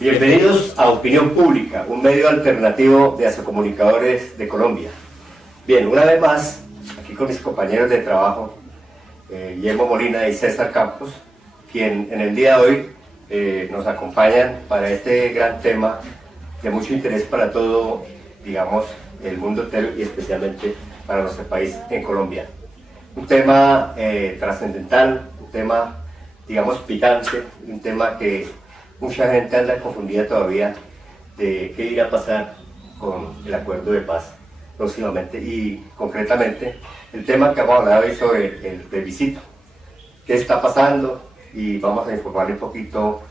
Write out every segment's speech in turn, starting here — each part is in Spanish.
Bienvenidos a Opinión Pública, un medio alternativo de Asocomunicadores de Colombia. Bien, una vez más, aquí con mis compañeros de trabajo, Guillermo Molina y César Campos, quien en el día de hoy nos acompañan para este gran tema de mucho interés para todo, digamos, el mundo entero y especialmente para nuestro país en Colombia. Un tema trascendental, un tema, digamos, picante, un tema que mucha gente anda confundida todavía de qué irá a pasar con el acuerdo de paz próximamente y concretamente el tema que vamos a hablar hoy sobre el plebiscito. ¿Qué está pasando? Y vamos a informarle un poquito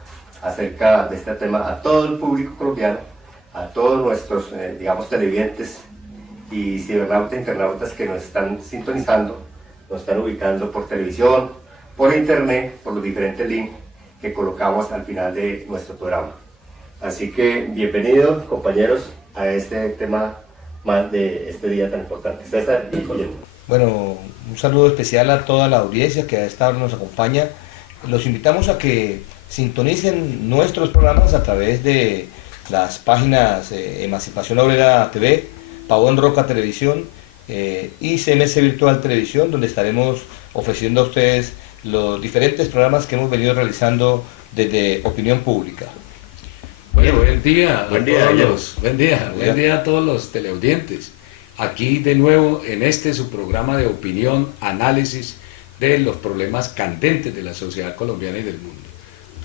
acerca de este tema a todo el público colombiano, a todos nuestros, digamos, televidentes y cibernautas e internautas que nos están sintonizando, nos están ubicando por televisión, por internet, por los diferentes links que colocamos al final de nuestro programa. Así que bienvenidos, compañeros, a este tema más de este día tan importante. César y Guillermo. Bueno, un saludo especial a toda la audiencia que a esta hora nos acompaña. Los invitamos a que sintonicen nuestros programas a través de las páginas Emancipación Obrera TV, Pavón Roca Televisión y CMC Virtual Televisión, donde estaremos ofreciendo a ustedes los diferentes programas que hemos venido realizando desde Opinión Pública. Bueno, buen día a todos los teleaudientes. Aquí de nuevo en su programa de opinión, análisis de los problemas candentes de la sociedad colombiana y del mundo.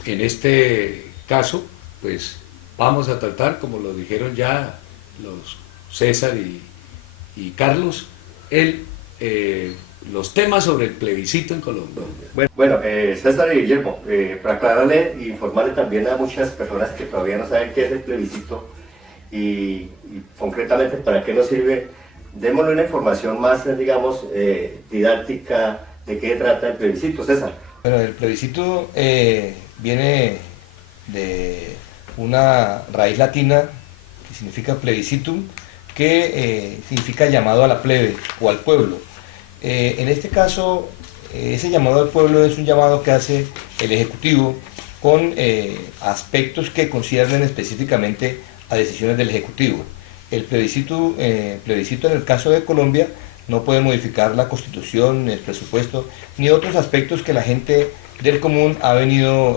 En este caso, pues vamos a tratar, como lo dijeron ya los César y Carlos, los temas sobre el plebiscito en Colombia. Bueno, César y Guillermo, para aclararle e informarle también a muchas personas que todavía no saben qué es el plebiscito y concretamente para qué nos sirve, démosle una información más, digamos, didáctica de qué trata el plebiscito. César. Bueno, el plebiscito viene de una raíz latina que significa plebiscitum, que significa llamado a la plebe o al pueblo. En este caso, ese llamado al pueblo es un llamado que hace el Ejecutivo con aspectos que conciernen específicamente a decisiones del Ejecutivo. El plebiscito en el caso de Colombia no puede modificar la Constitución, el presupuesto, ni otros aspectos que la gente del común ha venido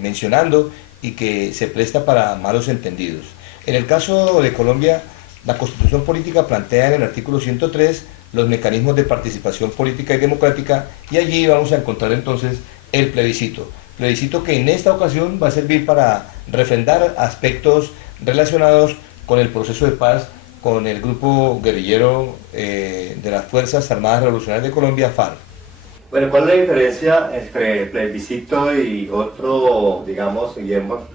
mencionando y que se presta para malos entendidos. En el caso de Colombia, la Constitución Política plantea en el artículo 103 los mecanismos de participación política y democrática, y allí vamos a encontrar entonces el plebiscito que en esta ocasión va a servir para refrendar aspectos relacionados con el proceso de paz con el grupo guerrillero de las Fuerzas Armadas Revolucionarias de Colombia, FARC. Bueno, ¿cuál es la diferencia entre el plebiscito y otro, digamos, Guillermo,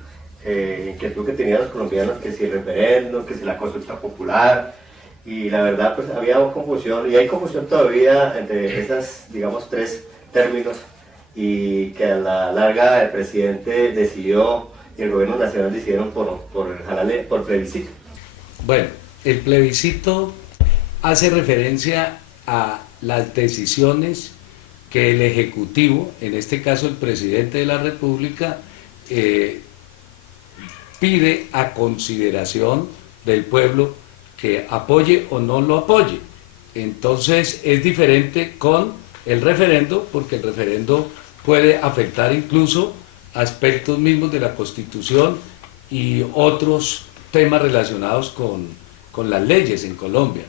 inquietud que tenían los colombianos, que si el referéndum, que si la consulta popular? Y la verdad, pues había confusión, y hay confusión todavía entre esas, digamos, tres términos, y que a la larga el presidente decidió y el gobierno nacional decidieron por plebiscito. Bueno, el plebiscito hace referencia a las decisiones que el Ejecutivo, en este caso el presidente de la República, pide a consideración del pueblo que apoye o no lo apoye. Entonces es diferente con el referendo, porque el referendo puede afectar incluso aspectos mismos de la Constitución y otros temas relacionados con las leyes en Colombia.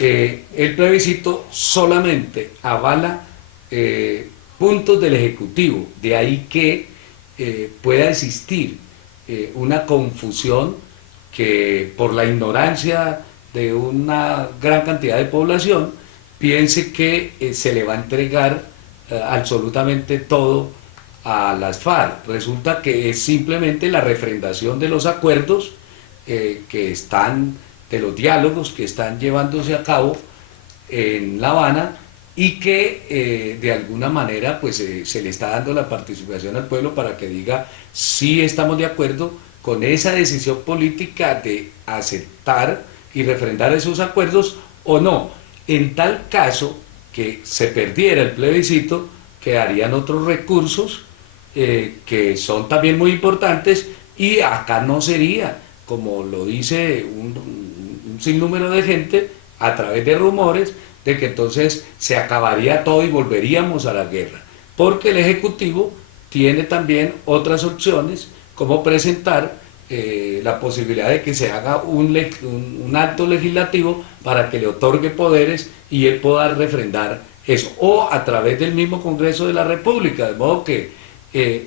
El plebiscito solamente avala puntos del Ejecutivo, de ahí que pueda existir una confusión que por la ignorancia de una gran cantidad de población piense que se le va a entregar absolutamente todo a las FARC. Resulta que es simplemente la refrendación de los acuerdos que están, de los diálogos que están llevándose a cabo en La Habana, y que de alguna manera pues se le está dando la participación al pueblo para que diga si estamos de acuerdo con esa decisión política de aceptar y refrendar esos acuerdos o no. En tal caso que se perdiera el plebiscito, quedarían otros recursos que son también muy importantes, y acá no sería, como lo dice un sinnúmero de gente, a través de rumores, de que entonces se acabaría todo y volveríamos a la guerra, porque el Ejecutivo tiene también otras opciones, como presentar la posibilidad de que se haga un acto legislativo para que le otorgue poderes y él pueda refrendar eso, o a través del mismo Congreso de la República, de modo que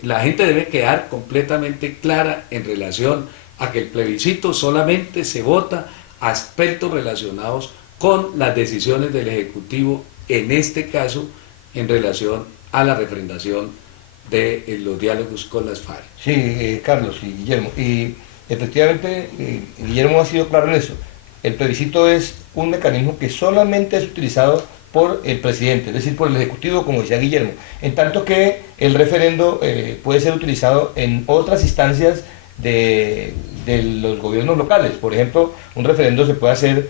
la gente debe quedar completamente clara en relación a que el plebiscito solamente se vota a aspectos relacionados con las decisiones del Ejecutivo, en este caso en relación a la refrendación de los diálogos con las FARC. Sí, Carlos y Guillermo, y efectivamente Guillermo ha sido claro en eso. El plebiscito es un mecanismo que solamente es utilizado por el presidente, es decir, por el Ejecutivo, como decía Guillermo, en tanto que el referendo puede ser utilizado en otras instancias de los gobiernos locales. Por ejemplo, un referendo se puede hacer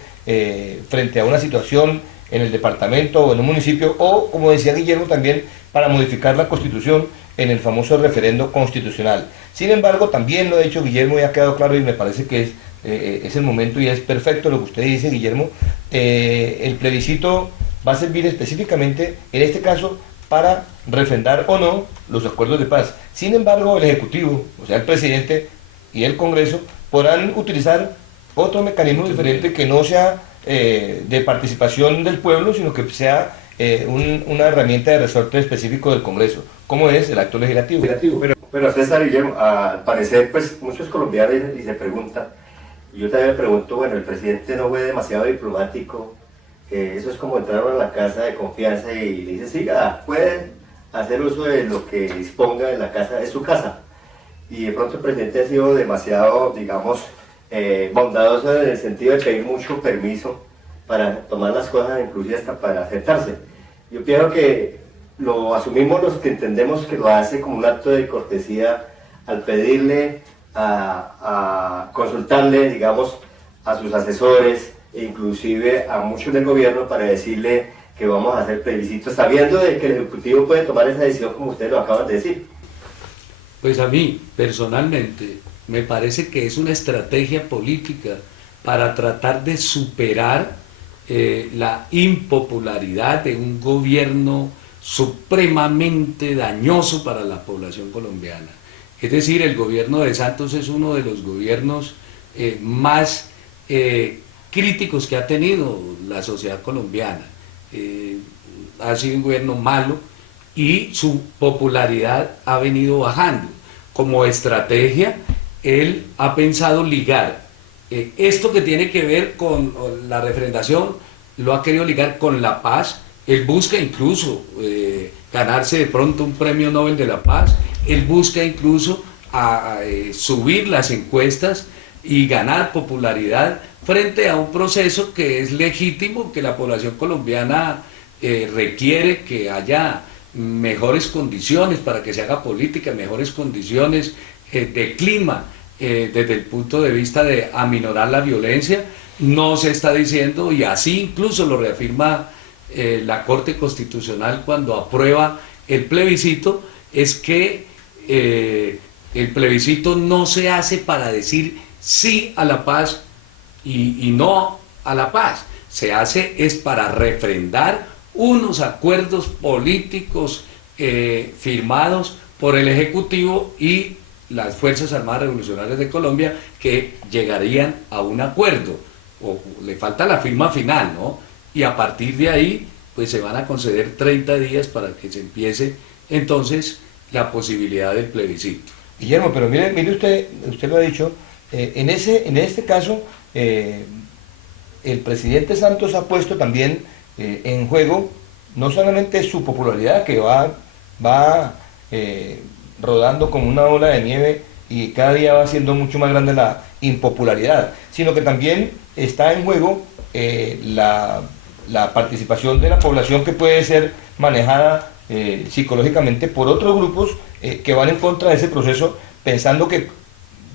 frente a una situación en el departamento o en un municipio, o, como decía Guillermo, también para modificar la Constitución en el famoso referendo constitucional. Sin embargo, también lo ha dicho Guillermo y ha quedado claro, y me parece que es el momento y es perfecto lo que usted dice, Guillermo. El plebiscito va a servir específicamente, en este caso, para refrendar o no los acuerdos de paz. Sin embargo, el Ejecutivo, o sea, el presidente y el Congreso, podrán utilizar otro mecanismo diferente que no sea de participación del pueblo, sino que sea una herramienta de resorte específico del Congreso, como es el acto legislativo. Pero César y Guillermo, al parecer, pues muchos colombianos y se preguntan, y yo también me pregunto, bueno, el presidente no fue demasiado diplomático, eso es como entrar a la casa de confianza y le dice, siga, puede hacer uso de lo que disponga de la casa, es su casa. Y de pronto el presidente ha sido demasiado, digamos, bondadoso en el sentido de pedir mucho permiso para tomar las cosas, inclusive hasta para aceptarse. Yo pienso que lo asumimos los que entendemos que lo hace como un acto de cortesía al pedirle a consultarle, digamos, a sus asesores e inclusive a muchos del gobierno para decirle que vamos a hacer plebiscito, sabiendo de que el Ejecutivo puede tomar esa decisión como ustedes lo acaban de decir. Pues a mí, personalmente, me parece que es una estrategia política para tratar de superar la impopularidad de un gobierno supremamente dañoso para la población colombiana. Es decir, el gobierno de Santos es uno de los gobiernos más críticos que ha tenido la sociedad colombiana. Ha sido un gobierno malo y su popularidad ha venido bajando. Como estrategia, él ha pensado ligar esto que tiene que ver con la refrendación, lo ha querido ligar con la paz. Él busca incluso ganarse de pronto un premio Nobel de la Paz, él busca incluso subir las encuestas y ganar popularidad frente a un proceso que es legítimo, que la población colombiana requiere que haya mejores condiciones para que se haga política, mejores condiciones de clima, desde el punto de vista de aminorar la violencia. No se está diciendo, y así incluso lo reafirma la Corte Constitucional cuando aprueba el plebiscito, es que el plebiscito no se hace para decir sí a la paz y no a la paz, se hace es para refrendar unos acuerdos políticos firmados por el Ejecutivo y las Fuerzas Armadas Revolucionarias de Colombia, que llegarían a un acuerdo, o le falta la firma final, ¿no? Y a partir de ahí, pues se van a conceder 30 días para que se empiece entonces la posibilidad del plebiscito. Guillermo, pero mire usted lo ha dicho, en este caso, el presidente Santos ha puesto también en juego no solamente su popularidad, que va rodando como una ola de nieve y cada día va siendo mucho más grande la impopularidad, sino que también está en juego la participación de la población, que puede ser manejada psicológicamente por otros grupos que van en contra de ese proceso, pensando que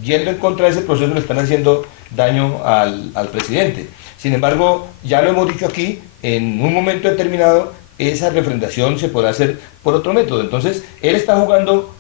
yendo en contra de ese proceso le están haciendo daño al presidente. Sin embargo, ya lo hemos dicho aquí, en un momento determinado esa refrendación se podrá hacer por otro método. Entonces, él está jugando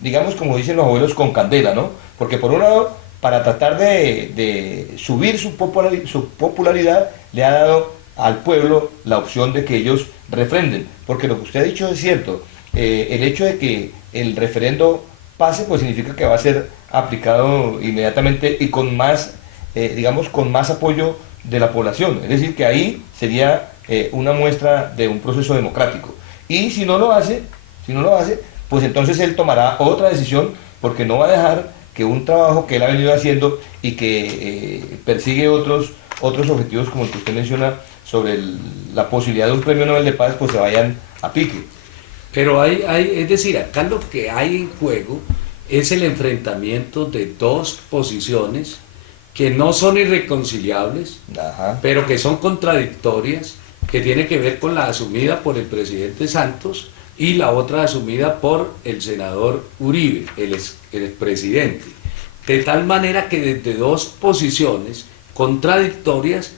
digamos, como dicen los abuelos, con candela, ¿no? Porque por un lado, para tratar de subir su popularidad, le ha dado al pueblo la opción de que ellos refrenden, porque lo que usted ha dicho es cierto. El hecho de que el referendo pase, pues significa que va a ser aplicado inmediatamente y con más, digamos, con más apoyo de la población. Es decir, que ahí sería una muestra de un proceso democrático. Y si no lo hace, pues entonces él tomará otra decisión, porque no va a dejar que un trabajo que él ha venido haciendo y que persigue otros objetivos como el que usted menciona sobre la posibilidad de un premio Nobel de Paz, pues se vayan a pique. Pero es decir, acá lo que hay en juego es el enfrentamiento de dos posiciones que no son irreconciliables, Ajá. pero que son contradictorias, que tiene que ver con la asumida por el presidente Santos y la otra asumida por el senador Uribe, el expresidente. De tal manera que desde dos posiciones contradictorias,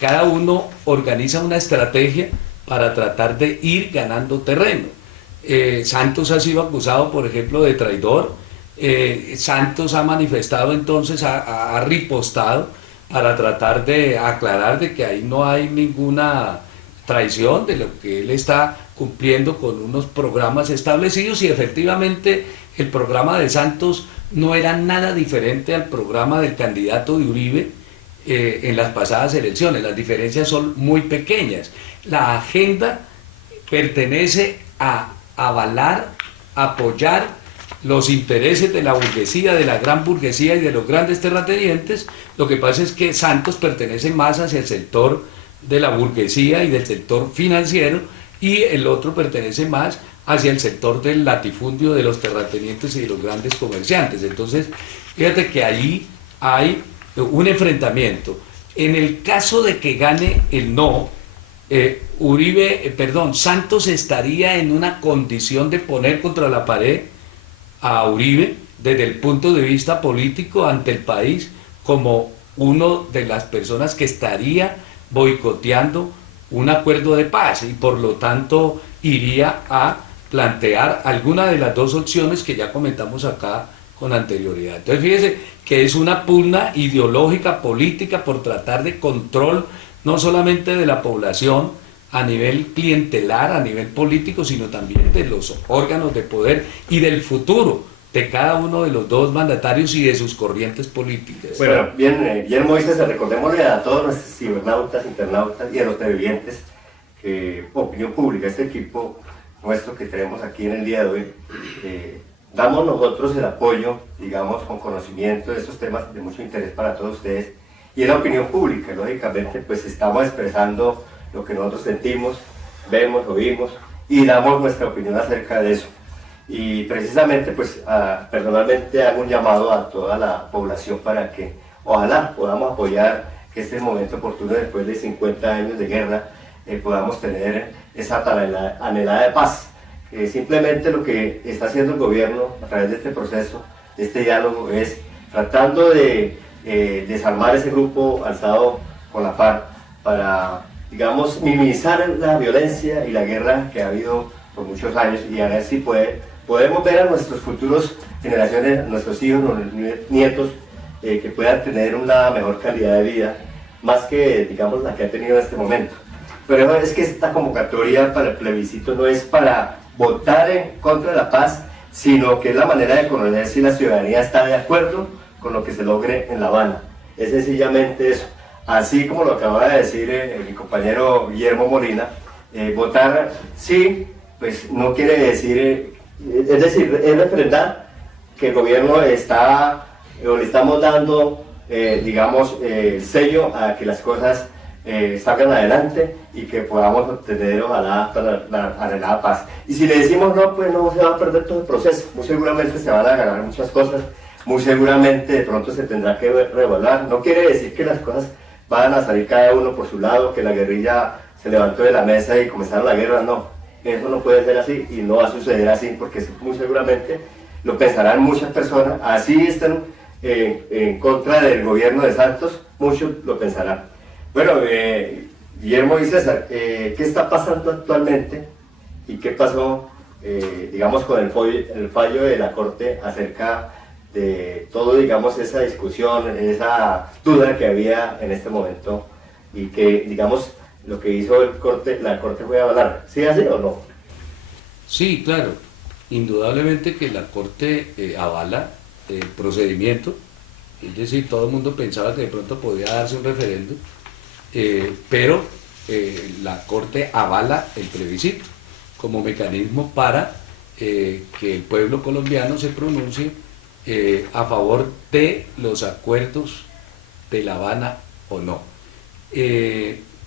cada uno organiza una estrategia para tratar de ir ganando terreno. Santos ha sido acusado, por ejemplo, de traidor. Santos ha manifestado entonces, ha ripostado para tratar de aclarar de que ahí no hay ninguna traición, de lo que él está cumpliendo con unos programas establecidos, y efectivamente el programa de Santos no era nada diferente al programa del candidato de Uribe en las pasadas elecciones. Las diferencias son muy pequeñas. La agenda pertenece a avalar, apoyar los intereses de la burguesía, de la gran burguesía y de los grandes terratenientes. Lo que pasa es que Santos pertenece más hacia el sector de la burguesía y del sector financiero, y el otro pertenece más hacia el sector del latifundio de los terratenientes y de los grandes comerciantes. Entonces, fíjate que ahí hay un enfrentamiento. En el caso de que gane el no, Santos estaría en una condición de poner contra la pared a Uribe desde el punto de vista político ante el país, como uno de las personas que estaría boicoteando un acuerdo de paz, y por lo tanto iría a plantear alguna de las dos opciones que ya comentamos acá con anterioridad. Entonces fíjese que es una pugna ideológica, política, por tratar de control no solamente de la población a nivel clientelar, a nivel político, sino también de los órganos de poder y del futuro de cada uno de los dos mandatarios y de sus corrientes políticas. Bueno, bien, Guillermo Moisés, recordémosle a todos nuestros cibernautas, internautas y a los televidentes que Opinión Pública, este equipo nuestro que tenemos aquí en el día de hoy, damos nosotros el apoyo, digamos, con conocimiento de estos temas de mucho interés para todos ustedes, y en la opinión pública, lógicamente, pues estamos expresando lo que nosotros sentimos, vemos, oímos, y damos nuestra opinión acerca de eso. Y precisamente, pues, personalmente hago un llamado a toda la población para que ojalá podamos apoyar que este momento oportuno, después de 50 años de guerra, podamos tener esa tan anhelada de paz. Simplemente lo que está haciendo el gobierno a través de este proceso, de este diálogo, es tratando de desarmar ese grupo alzado con la FARC para, digamos, minimizar la violencia y la guerra que ha habido por muchos años, y a ver si podemos ver a nuestros futuros generaciones, nuestros hijos, nuestros nietos, que puedan tener una mejor calidad de vida, más que, digamos, la que ha tenido en este momento. Pero es que esta convocatoria para el plebiscito no es para votar en contra de la paz, sino que es la manera de conocer si la ciudadanía está de acuerdo con lo que se logre en La Habana. Es sencillamente eso. Así como lo acaba de decir mi compañero Guillermo Molina, votar sí, pues no quiere decir, es decir, es refrendar que el gobierno está, o le estamos dando, digamos, sello a que las cosas salgan adelante y que podamos obtener, ojalá, la anhelada paz. Y si le decimos no, pues no se va a perder todo el proceso. Muy seguramente se van a ganar muchas cosas, muy seguramente de pronto se tendrá que reevaluar. No quiere decir que las cosas van a salir cada uno por su lado, que la guerrilla se levantó de la mesa y comenzaron la guerra. No, eso no puede ser así y no va a suceder así, porque muy seguramente lo pensarán muchas personas, así están en contra del gobierno de Santos, muchos lo pensarán. Bueno, Guillermo y César, ¿qué está pasando actualmente y qué pasó digamos, con el fallo de la Corte acerca de todo, digamos, esa discusión, esa duda que había en este momento y que, digamos, lo que hizo la Corte fue avalar. ¿Sí así o no? Sí, claro, indudablemente que la Corte avala el procedimiento, es decir, todo el mundo pensaba que de pronto podía darse un referendo, pero la Corte avala el plebiscito como mecanismo para que el pueblo colombiano se pronuncie a favor de los acuerdos de La Habana o no.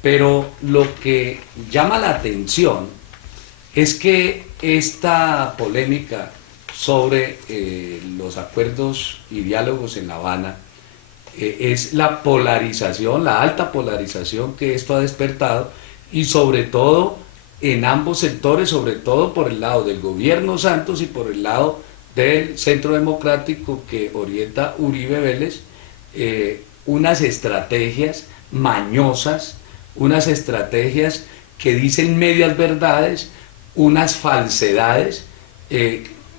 Pero lo que llama la atención es que esta polémica sobre los acuerdos y diálogos en La Habana es la polarización, la alta polarización que esto ha despertado, y sobre todo en ambos sectores, sobre todo por el lado del gobierno Santos y por el lado del Centro Democrático que orienta Uribe Vélez, unas estrategias mañosas, unas estrategias que dicen medias verdades, unas falsedades,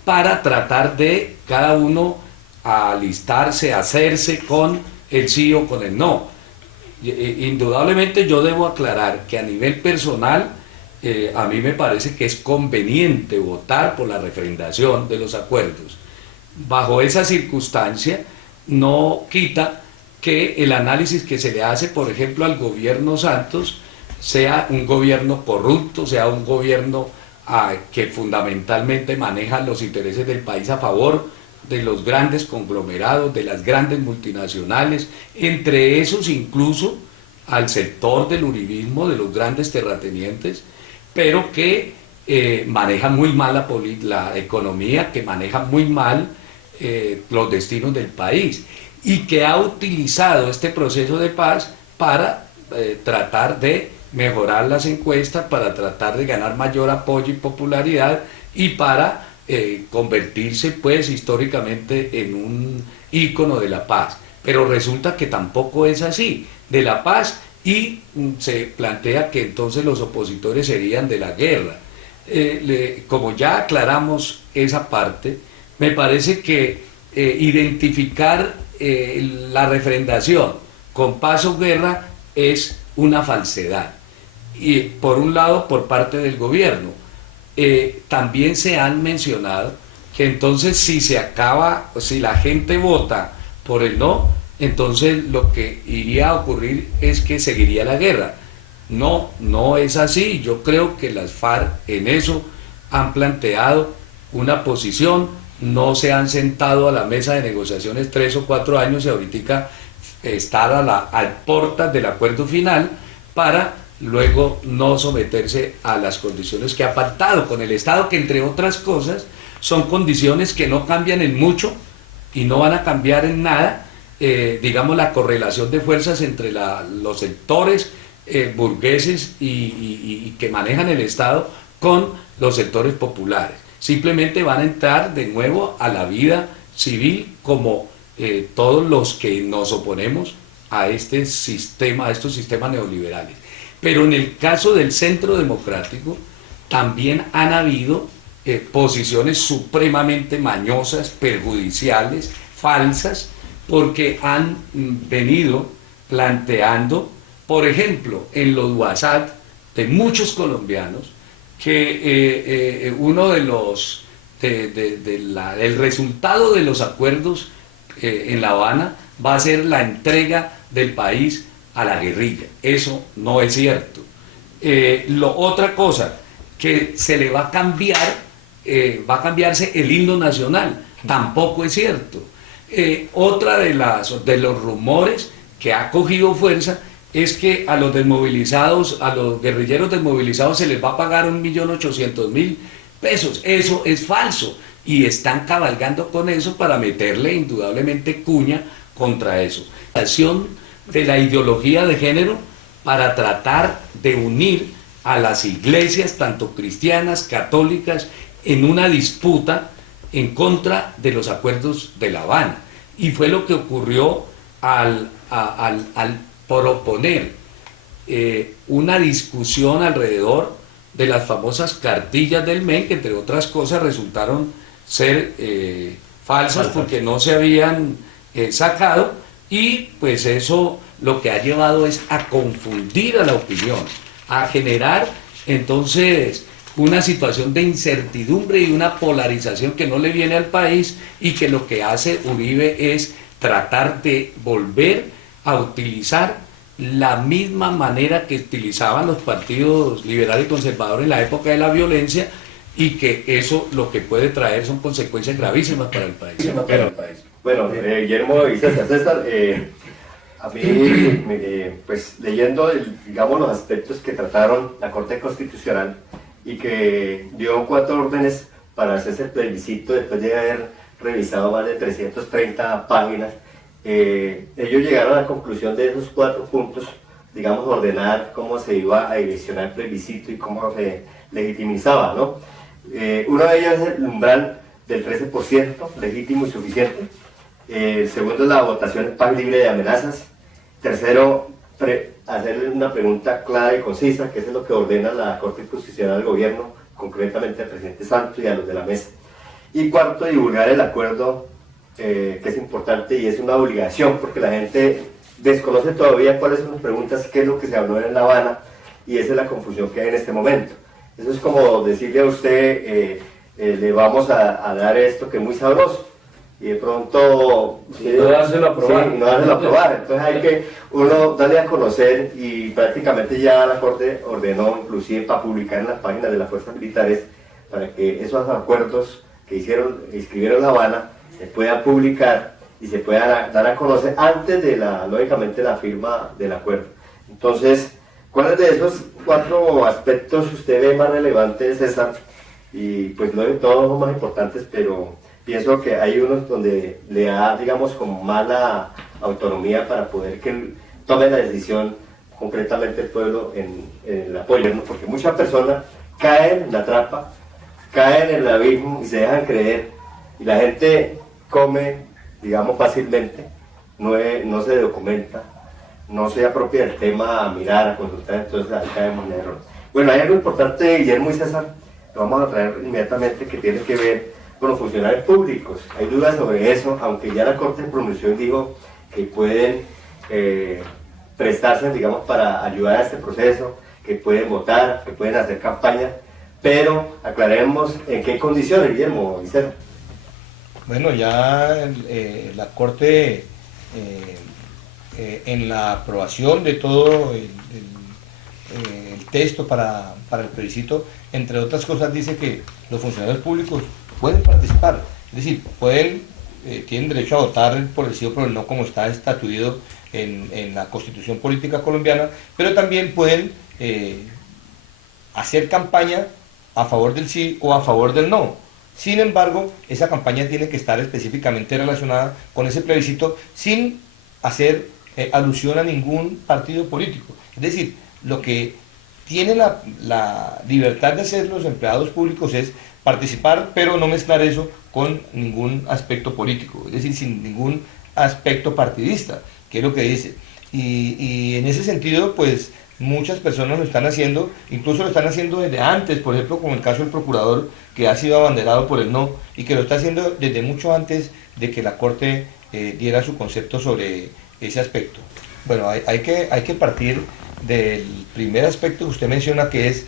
para tratar de cada uno alistarse, hacerse con el sí o con el no. Indudablemente yo debo aclarar que a nivel personal a mí me parece que es conveniente votar por la refrendación de los acuerdos. Bajo esa circunstancia no quita que el análisis que se le hace, por ejemplo, al gobierno Santos sea un gobierno corrupto, sea un gobierno que fundamentalmente maneja los intereses del país a favor de los grandes conglomerados, de las grandes multinacionales, entre esos incluso al sector del uribismo, de los grandes terratenientes, pero que maneja muy mal la economía, que maneja muy mal los destinos del país, y que ha utilizado este proceso de paz para tratar de mejorar las encuestas, para tratar de ganar mayor apoyo y popularidad, y para convertirse pues históricamente en un ícono de la paz. Pero resulta que tampoco es así, de la paz, y se plantea que entonces los opositores serían de la guerra. Como ya aclaramos esa parte, me parece que identificar la refrendación con paz o guerra es una falsedad, y por un lado por parte del gobierno. También se han mencionado que entonces si se acaba, si la gente vota por el no, entonces lo que iría a ocurrir es que seguiría la guerra. No, no es así. Yo creo que las FARC en eso han planteado una posición, no se han sentado a la mesa de negociaciones 3 o 4 años y ahorita estar al portas del acuerdo final para luego no someterse a las condiciones que ha pactado con el Estado, que entre otras cosas son condiciones que no cambian en mucho y no van a cambiar en nada, digamos, la correlación de fuerzas entre los sectores burgueses y que manejan el Estado con los sectores populares. Simplemente van a entrar de nuevo a la vida civil como todos los que nos oponemos a este sistema, a estos sistemas neoliberales. Pero en el caso del Centro Democrático también han habido posiciones supremamente mañosas, perjudiciales, falsas, porque han venido planteando, por ejemplo, en los WhatsApp de muchos colombianos, que uno de los el resultado de los acuerdos en La Habana va a ser la entrega del país a la guerrilla. Eso no es cierto. Otra cosa, que se le va a cambiar, va a cambiarse el himno nacional, tampoco es cierto. Otra de los rumores que ha cogido fuerza es que a los desmovilizados, a los guerrilleros desmovilizados se les va a pagar 1.800.000 pesos. Eso es falso y están cabalgando con eso para meterle indudablemente cuña contra eso. La acción de la ideología de género para tratar de unir a las iglesias, tanto cristianas, católicas, en una disputa en contra de los acuerdos de La Habana. Y fue lo que ocurrió al proponer una discusión alrededor de las famosas cartillas del MEN, que entre otras cosas resultaron ser falsas porque no se habían sacado, y pues eso lo que ha llevado es a confundir a la opinión, a generar entonces una situación de incertidumbre y una polarización que no le viene al país, y que lo que hace Uribe es tratar de volver a utilizar la misma manera que utilizaban los partidos liberales y conservadores en la época de la violencia, y que eso lo que puede traer son consecuencias gravísimas para el país. Bueno, Guillermo y César, a mí, pues leyendo, digamos, los aspectos que trataron la Corte Constitucional y que dio 4 órdenes para hacerse el plebiscito después de haber revisado más de 330 páginas, ellos llegaron a la conclusión de esos 4 puntos, digamos, ordenar cómo se iba a direccionar el plebiscito y cómo se legitimizaba, ¿no? Uno de ellos es el umbral del 13%, legítimo y suficiente. Segundo, la votación en paz libre de amenazas. Tercero, hacerle una pregunta clara y concisa, que es lo que ordena la Corte Constitucional al gobierno, concretamente al presidente Santos y a los de la mesa. Y cuarto, divulgar el acuerdo, que es importante y es una obligación, porque la gente desconoce todavía cuáles son las preguntas, qué es lo que se habló en La Habana, y esa es la confusión que hay en este momento. Eso es como decirle a usted, le vamos a dar esto que es muy sabroso, y de pronto no dárselo a probar. Sí, no dárselo a probar. Entonces hay que uno darle a conocer, y prácticamente ya la Corte ordenó inclusive para publicar en las páginas de las fuerzas militares, para que esos acuerdos que escribieron La Habana se puedan publicar y se puedan dar a conocer antes de lógicamente la firma del acuerdo. Entonces, ¿cuáles de esos 4 aspectos usted ve más relevantes, César? Y pues no de todos son más importantes, pero pienso que hay unos donde le da, digamos, como mala autonomía para poder que tome la decisión concretamente el pueblo en el apoyo, ¿no? Porque muchas personas caen en la trampa, caen en el abismo y se dejan creer, y la gente come, digamos, fácilmente, no se documenta, no se apropia del tema a mirar, a consultar, entonces ahí caemos en error. Bueno, hay algo importante, Guillermo y César, lo vamos a traer inmediatamente, que tiene que ver con los funcionarios públicos. Hay dudas sobre eso, aunque ya la Corte pronunció y dijo que pueden prestarse, digamos, para ayudar a este proceso, que pueden votar, que pueden hacer campaña, pero aclaremos en qué condiciones, Guillermo y César. Bueno, ya la Corte, en la aprobación de todo el texto para el plebiscito, entre otras cosas, dice que los funcionarios públicos pueden participar, es decir, tienen derecho a votar por el sí o por el no, como está estatuido en la Constitución Política Colombiana, pero también pueden hacer campaña a favor del sí o a favor del no. Sin embargo, esa campaña tiene que estar específicamente relacionada con ese plebiscito, sin hacer alusión a ningún partido político. Es decir, lo que tiene la libertad de hacer los empleados públicos es participar, pero no mezclar eso con ningún aspecto político, es decir, sin ningún aspecto partidista, que es lo que dice. Y en ese sentido, pues muchas personas lo están haciendo, incluso lo están haciendo desde antes, por ejemplo, como el caso del procurador, que ha sido abanderado por el no, y que lo está haciendo desde mucho antes de que la Corte diera su concepto sobre ese aspecto. Bueno, hay que partir del primer aspecto que usted menciona, que es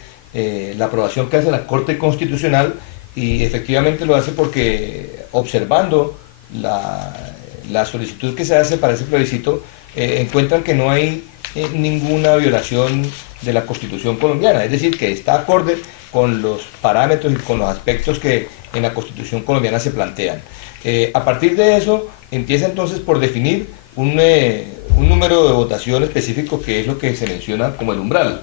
la aprobación que hace la Corte Constitucional, y efectivamente lo hace porque, observando la solicitud que se hace para ese plebiscito, encuentran que no hay ninguna violación de la Constitución colombiana, es decir, que está acorde con los parámetros y con los aspectos que en la Constitución colombiana se plantean. A partir de eso, empieza entonces por definir un número de votación específico, que es lo que se menciona como el umbral.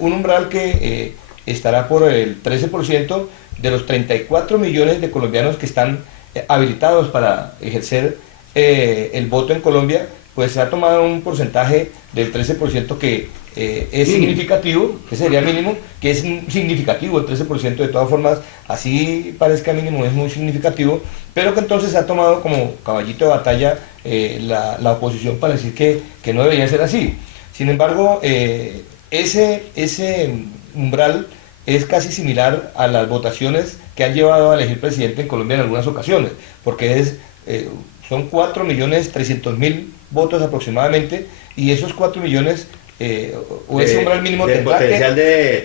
Un umbral que estará por el 13% de los 34 millones de colombianos que están habilitados para ejercer el voto en Colombia. Pues se ha tomado un porcentaje del 13% que es significativo, que sería mínimo, que es significativo el 13%, de todas formas, así parezca mínimo, es muy significativo, pero que entonces se ha tomado como caballito de batalla la oposición para decir que no debería ser así. Sin embargo, ese umbral es casi similar a las votaciones que han llevado a elegir presidente en Colombia en algunas ocasiones, porque son 4.300.000 votos aproximadamente, y esos 4 millones, o ese umbral mínimo de tendrá potencial que, de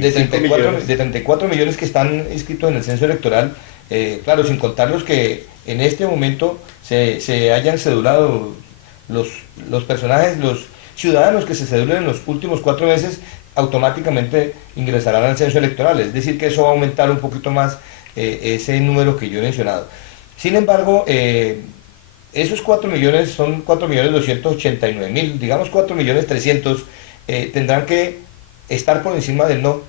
35 millones. de 34 millones que están inscritos en el censo electoral, claro, sin contar los que en este momento se hayan cedulado, los personajes, los ciudadanos que se cedulen en los últimos 4 meses, automáticamente ingresarán al censo electoral, es decir que eso va a aumentar un poquito más ese número que yo he mencionado. Sin embargo, esos 4 millones son 4.289.000, digamos 4.300.000, tendrán que estar por encima del no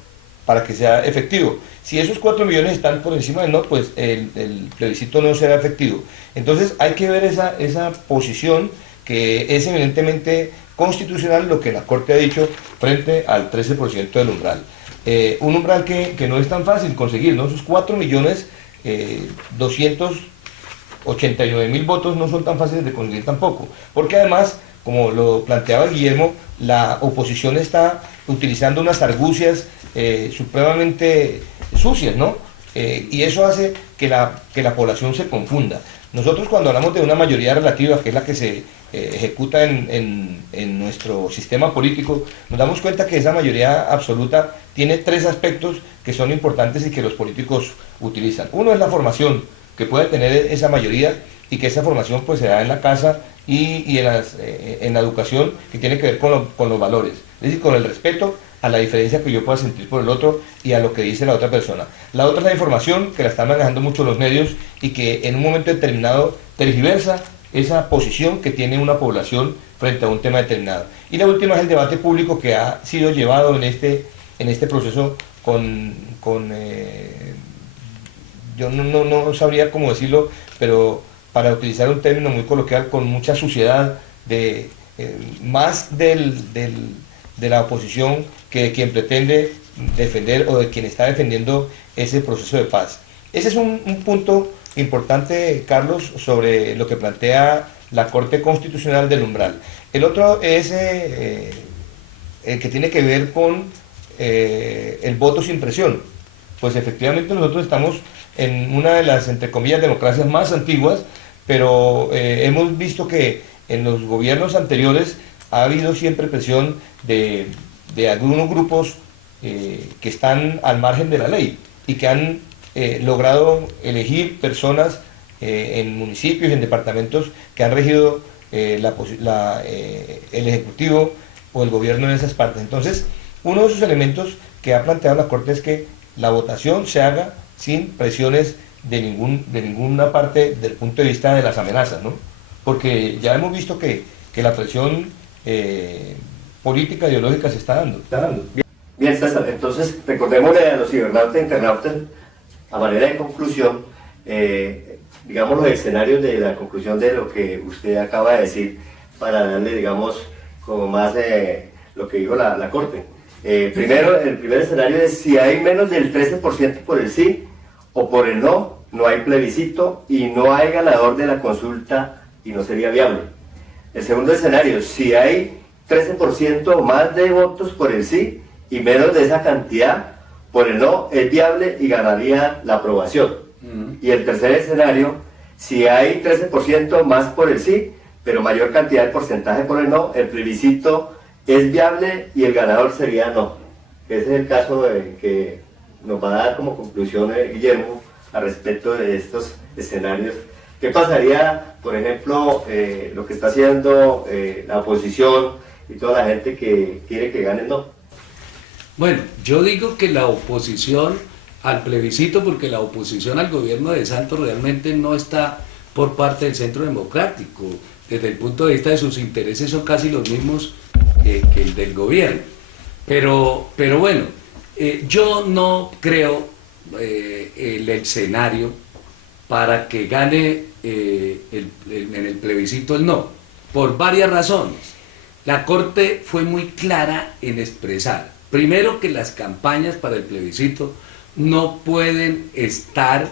para que sea efectivo. Si esos 4 millones están por encima del no, pues el plebiscito no será efectivo. Entonces hay que ver esa posición que es evidentemente constitucional, lo que la Corte ha dicho frente al 13% del umbral. Un umbral que no es tan fácil conseguir, ¿no? Esos 4.289.000 votos no son tan fáciles de conseguir tampoco, porque además, como lo planteaba Guillermo, la oposición está utilizando unas argucias supremamente sucias, ¿no? Y eso hace que la población se confunda. Nosotros cuando hablamos de una mayoría relativa, que es la que se ejecuta en nuestro sistema político, nos damos cuenta que esa mayoría absoluta tiene 3 aspectos que son importantes y que los políticos utilizan. Uno es la formación que puede tener esa mayoría, y que esa formación pues se da en la casa y en la educación, que tiene que ver con los valores, es decir, con el respeto a la diferencia que yo pueda sentir por el otro y a lo que dice la otra persona. La otra es la información, que la están manejando mucho los medios y que en un momento determinado tergiversa esa posición que tiene una población frente a un tema determinado. Y la última es el debate público que ha sido llevado en este proceso yo no sabría cómo decirlo, pero para utilizar un término muy coloquial, con mucha suciedad, más de la oposición que de quien pretende defender o de quien está defendiendo ese proceso de paz. Ese es un punto importante, Carlos, sobre lo que plantea la Corte Constitucional del umbral. El otro es el que tiene que ver con el voto sin presión. Pues efectivamente nosotros estamos en una de las, entre comillas, democracias más antiguas, pero hemos visto que en los gobiernos anteriores ha habido siempre presión de algunos grupos que están al margen de la ley y que han logrado elegir personas en municipios y en departamentos que han regido el Ejecutivo o el gobierno en esas partes. Entonces, uno de esos elementos que ha planteado la Corte es que la votación se haga sin presiones de ninguna parte del punto de vista de las amenazas, ¿no? Porque ya hemos visto que la presión política, ideológica se está dando. Bien, César, entonces recordémosle a los cibernautas e internautas, a manera de conclusión, digamos los escenarios de la conclusión de lo que usted acaba de decir, para darle, digamos, como más lo que dijo la Corte. Primero, el primer escenario es: si hay menos del 13% por el sí o por el no, no hay plebiscito y no hay ganador de la consulta y no sería viable. El segundo escenario: si hay 13% o más de votos por el sí y menos de esa cantidad por el no, es viable y ganaría la aprobación. Y el tercer escenario: si hay 13% más por el sí, pero mayor cantidad de porcentaje por el no, el plebiscito es viable y el ganador sería no. Ese es el caso que nos va a dar como conclusión Guillermo al respecto de estos escenarios. ¿Qué pasaría, por ejemplo, lo que está haciendo la oposición y toda la gente que quiere que gane el no? Bueno, yo digo que la oposición al plebiscito, porque la oposición al gobierno de Santos realmente no está por parte del Centro Democrático. Desde el punto de vista de sus intereses son casi los mismos que el del gobierno. Pero bueno, yo no creo el escenario para que gane en el plebiscito el no, por varias razones. La Corte fue muy clara en expresar, primero, que las campañas para el plebiscito no pueden estar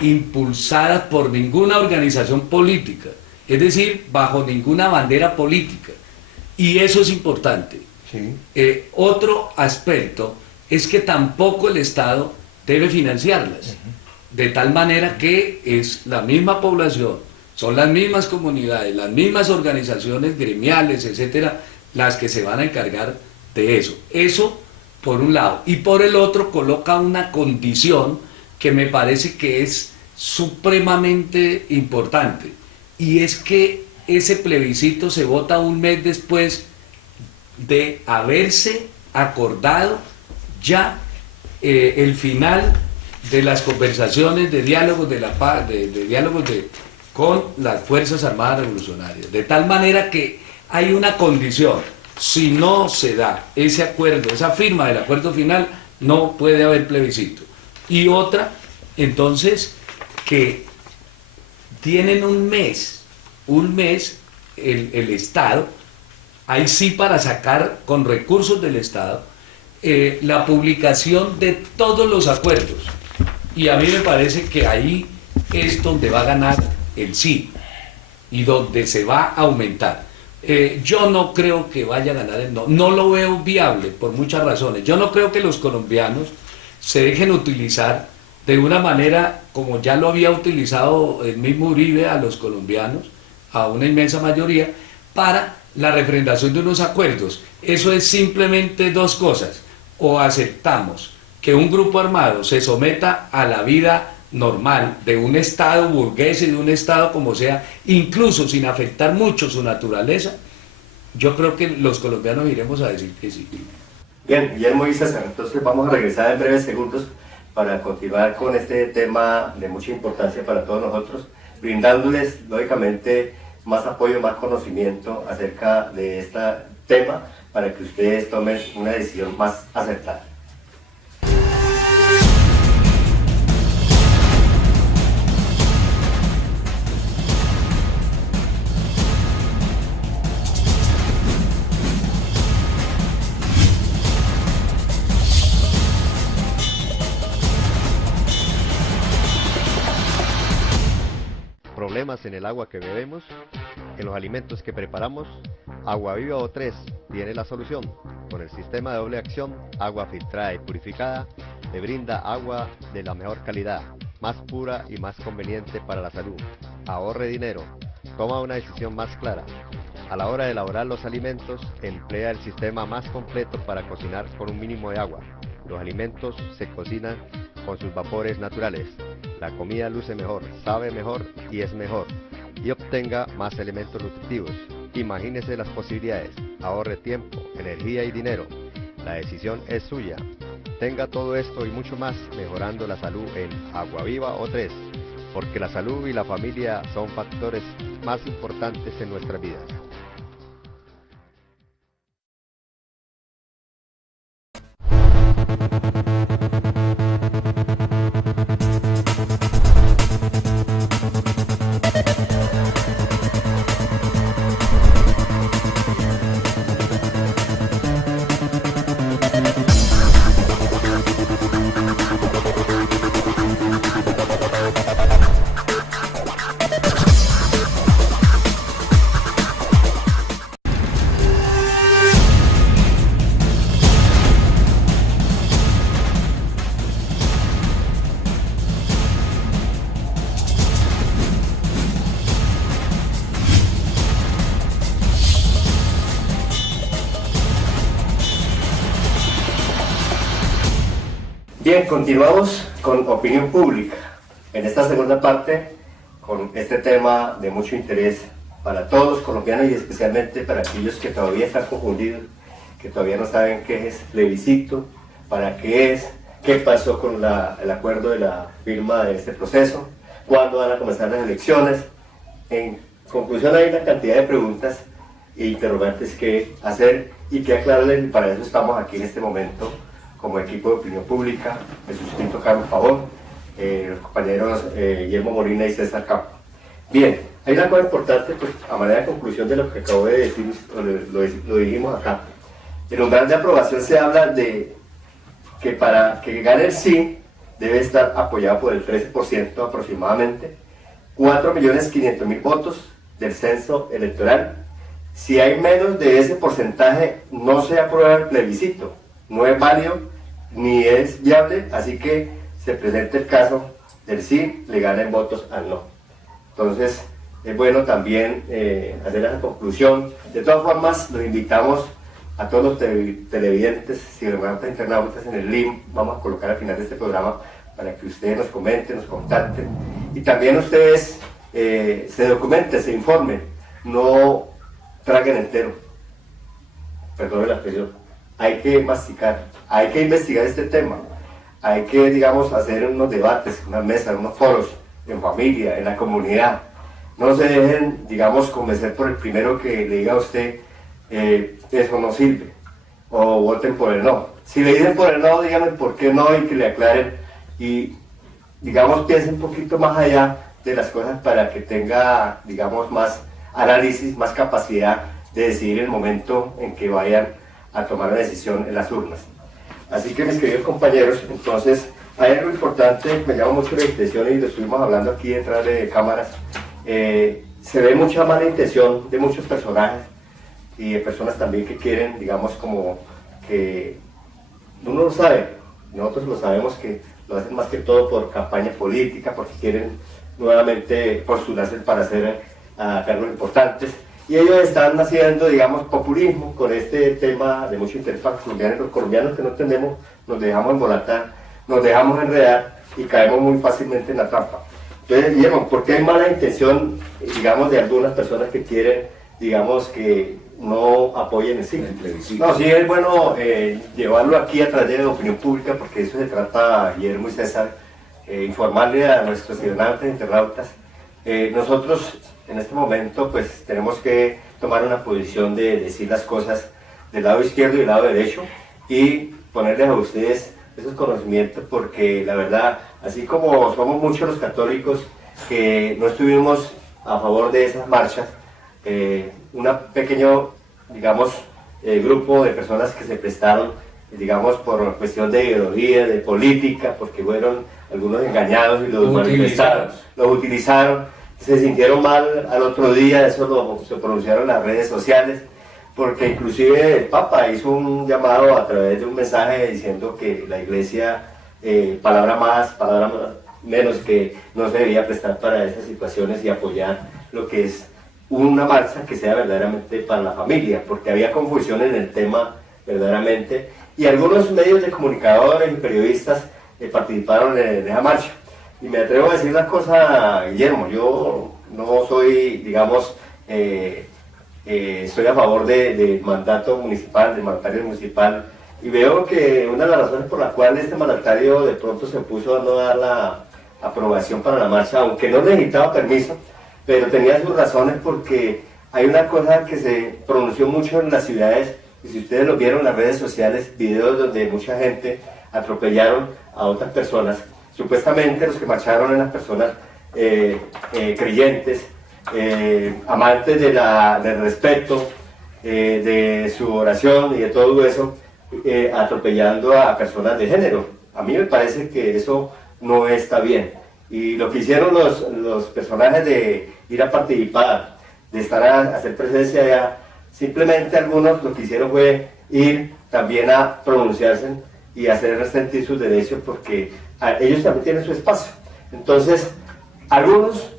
impulsadas por ninguna organización política, es decir, bajo ninguna bandera política, y eso es importante. Sí. Otro aspecto es que tampoco el Estado debe financiarlas, de tal manera que es la misma población, son las mismas comunidades, las mismas organizaciones gremiales, etcétera, las que se van a encargar de eso. Eso por un lado. Y por el otro coloca una condición que me parece que es supremamente importante, y es que ese plebiscito se vota un mes después de haberse acordado ya el final de las conversaciones, de diálogos de la paz, de diálogos con las Fuerzas Armadas Revolucionarias, de tal manera que hay una condición: si no se da ese acuerdo, esa firma del acuerdo final, no puede haber plebiscito. Y otra, entonces, que tienen un mes el Estado, ahí sí, para sacar con recursos del Estado la publicación de todos los acuerdos. Y a mí me parece que ahí es donde va a ganar el sí y donde se va a aumentar. Yo no creo que vaya a ganar el no, no lo veo viable por muchas razones. Yo no creo que los colombianos se dejen utilizar de una manera como ya lo había utilizado el mismo Uribe a los colombianos, a una inmensa mayoría, para la refrendación de unos acuerdos. Eso es simplemente dos cosas: o aceptamos que un grupo armado se someta a la vida normal de un Estado burgués y de un Estado como sea, incluso sin afectar mucho su naturaleza. Yo creo que los colombianos iremos a decir que sí. Bien, Guillermo y César, entonces vamos a regresar en breves segundos para continuar con este tema de mucha importancia para todos nosotros, brindándoles lógicamente más apoyo, más conocimiento acerca de este tema para que ustedes tomen una decisión más acertada. Problemas en el agua que bebemos, en los alimentos que preparamos. Agua Viva O3 tiene la solución. Con el sistema de doble acción, agua filtrada y purificada, te brinda agua de la mejor calidad, más pura y más conveniente para la salud. Ahorre dinero, toma una decisión más clara. A la hora de elaborar los alimentos, emplea el sistema más completo para cocinar con un mínimo de agua. Los alimentos se cocinan con sus vapores naturales. La comida luce mejor, sabe mejor y es mejor. Y obtenga más elementos nutritivos. Imagínese las posibilidades. Ahorre tiempo, energía y dinero. La decisión es suya. Tenga todo esto y mucho más mejorando la salud en Agua Viva O3. Porque la salud y la familia son factores más importantes en nuestras vidas. Bien, continuamos con opinión pública. En esta segunda parte, con este tema de mucho interés para todos los colombianos y especialmente para aquellos que todavía están confundidos, que todavía no saben qué es plebiscito, para qué es, qué pasó con el acuerdo de la firma de este proceso, cuándo van a comenzar las elecciones. En conclusión, hay una cantidad de preguntas e interrogantes que hacer y que aclararles, y para eso estamos aquí en este momento como equipo de opinión pública, el sustituto Carlos Pavón, los compañeros Guillermo Molina y César Campo. Bien, hay una cosa importante, pues, a manera de conclusión de lo que acabo de decir, lo dijimos acá. En lugar de aprobación se habla de que para que gane el sí, debe estar apoyado por el 13% aproximadamente, 4.500.000 votos del censo electoral. Si hay menos de ese porcentaje, no se aprueba el plebiscito. No es válido ni es viable, así que se presenta el caso del sí, le gana en votos al no. Entonces, es bueno también hacer esa conclusión. De todas formas, los invitamos a todos los televidentes, cibernautas, internautas en el link, vamos a colocar al final de este programa para que ustedes nos comenten, nos contacten y también ustedes se documenten, se informen, no traguen entero, perdón la expresión, hay que masticar, hay que investigar este tema, hay que, digamos, hacer unos debates, unas mesas, unos foros en familia, en la comunidad. No se dejen, digamos, convencer por el primero que le diga a usted eso no sirve, o voten por el no. Si le dicen por el no, díganme por qué no y que le aclaren y, digamos, piensen un poquito más allá de las cosas para que tenga, digamos, más análisis, más capacidad de decidir el momento en que vayan a tomar la decisión en las urnas. Así que, mis queridos compañeros, entonces, hay algo importante, me llama mucho la atención y lo estuvimos hablando aquí detrás de cámaras. Se ve mucha mala intención de muchos personajes y de personas también que quieren, digamos, como que uno lo sabe, nosotros lo sabemos que lo hacen más que todo por campaña política, porque quieren nuevamente postularse para hacer cargos importantes, y ellos están haciendo, digamos, populismo con este tema de mucho interés para los colombianos. Los colombianos que no entendemos nos dejamos embolatar, nos dejamos enredar y caemos muy fácilmente en la trampa. Entonces, Guillermo, ¿por qué hay mala intención, digamos, de algunas personas que quieren, digamos, que no apoyen el sí? No, sí es bueno llevarlo aquí a través de la opinión pública, porque eso se trata, Guillermo y César, informarle a nuestros ciudadanos e internautas. Nosotros en este momento pues tenemos que tomar una posición de decir las cosas del lado izquierdo y del lado derecho y ponerles a ustedes esos conocimientos, porque la verdad, así como somos muchos los católicos que no estuvimos a favor de esas marchas, un pequeño, digamos, grupo de personas que se prestaron, digamos, por cuestión de ideología, de política, porque fueron algunos engañados y los manifestaron, los utilizaron, se sintieron mal al otro día, eso se pronunciaron en las redes sociales, porque inclusive el Papa hizo un llamado a través de un mensaje diciendo que la Iglesia, palabra más, palabra menos, que no se debía prestar para esas situaciones y apoyar lo que es una marcha que sea verdaderamente para la familia, porque había confusión en el tema verdaderamente, y algunos medios de comunicadores y periodistas participaron en esa marcha. Y me atrevo a decir una cosa, Guillermo, yo no soy, digamos, estoy a favor del mandato municipal, del mandatario municipal, y veo que una de las razones por las cuales este mandatario de pronto se puso a no dar la aprobación para la marcha, aunque no necesitaba permiso, pero tenía sus razones, porque hay una cosa que se pronunció mucho en las ciudades, y si ustedes lo vieron en las redes sociales, videos donde mucha gente atropellaron a otras personas. Supuestamente los que marcharon eran personas creyentes, amantes del respeto, de su oración y de todo eso, atropellando a personas de género. A mí me parece que eso no está bien. Y lo que hicieron los personajes de ir a participar, de estar a hacer presencia allá, simplemente algunos lo que hicieron fue ir también a pronunciarse y hacer sentir sus derechos, porque ellos también tienen su espacio. Entonces, algunos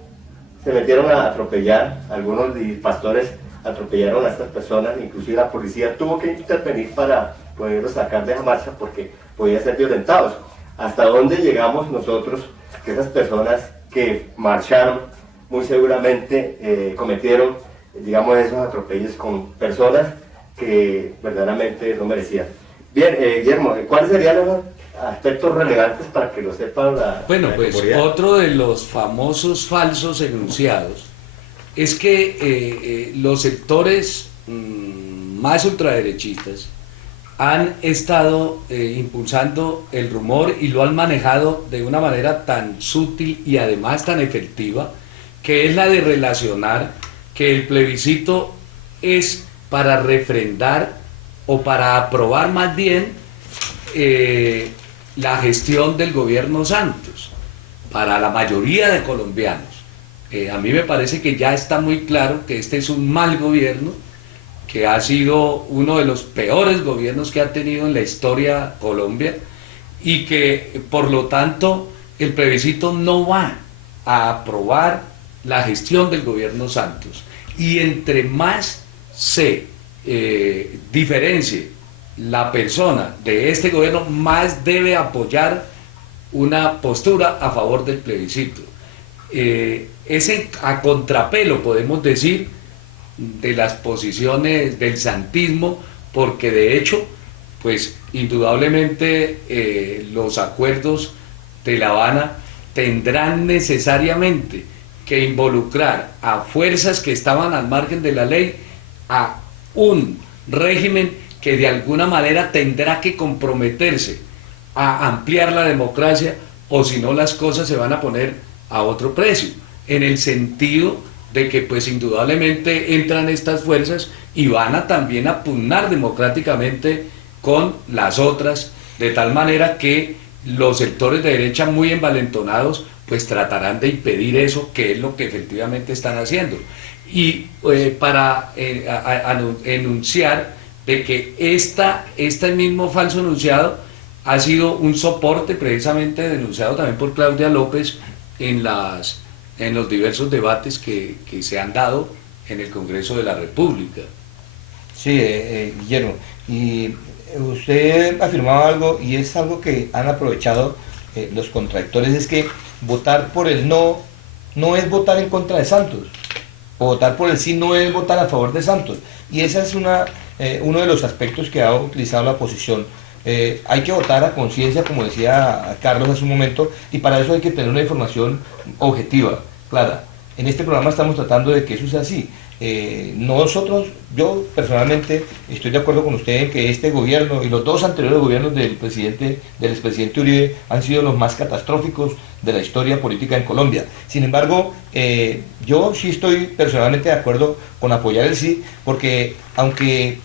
se metieron a atropellar, algunos pastores atropellaron a estas personas, inclusive la policía tuvo que intervenir para poderlos sacar de la marcha porque podían ser violentados. ¿Hasta dónde llegamos nosotros? Que esas personas que marcharon muy seguramente cometieron, digamos, esos atropellos con personas que verdaderamente no merecían. Bien, Guillermo, ¿cuáles serían los aspectos relevantes para que lo sepan Bueno, la pues comunidad? otro de los famosos falsos enunciados es que los sectores más ultraderechistas han estado impulsando el rumor y lo han manejado de una manera tan sutil y además tan efectiva, que es la de relacionar que el plebiscito es para refrendar o para aprobar más bien la gestión del gobierno Santos para la mayoría de colombianos. A mí me parece que ya está muy claro que este es un mal gobierno, que ha sido uno de los peores gobiernos que ha tenido en la historia Colombia, y que por lo tanto el plebiscito no va a aprobar la gestión del gobierno Santos. Y entre más se diferencie la persona de este gobierno, más debe apoyar una postura a favor del plebiscito. Es a contrapelo, podemos decir, de las posiciones del santismo, porque de hecho, pues indudablemente los acuerdos de La Habana tendrán necesariamente que involucrar a fuerzas que estaban al margen de la ley, a un régimen que de alguna manera tendrá que comprometerse a ampliar la democracia, o si no las cosas se van a poner a otro precio, en el sentido de que pues indudablemente entran estas fuerzas y van a también a pugnar democráticamente con las otras, de tal manera que los sectores de derecha muy envalentonados pues tratarán de impedir eso, que es lo que efectivamente están haciendo. Y para enunciar de que este mismo falso enunciado ha sido un soporte precisamente denunciado también por Claudia López en los diversos debates que se han dado en el Congreso de la República. Sí, Guillermo, y usted afirmaba algo, y es algo que han aprovechado los contradictores, es que votar por el no es votar en contra de Santos, o votar por el sí no es votar a favor de Santos, y ese es uno de los aspectos que ha utilizado la oposición. Hay que votar a conciencia, como decía Carlos hace un momento, y para eso hay que tener una información objetiva, clara. En este programa estamos tratando de que eso sea así. Yo personalmente estoy de acuerdo con usted en que este gobierno y los dos anteriores gobiernos del expresidente Uribe han sido los más catastróficos de la historia política en Colombia. Sin embargo, yo sí estoy personalmente de acuerdo con apoyar el sí, porque aunque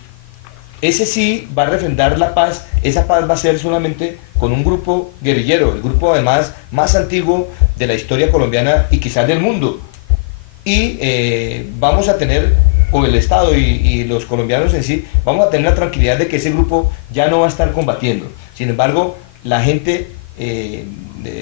ese sí va a refrendar la paz, esa paz va a ser solamente con un grupo guerrillero, el grupo además más antiguo de la historia colombiana y quizás del mundo. Y vamos a tener, o el Estado y los colombianos en sí, vamos a tener la tranquilidad de que ese grupo ya no va a estar combatiendo. Sin embargo, la gente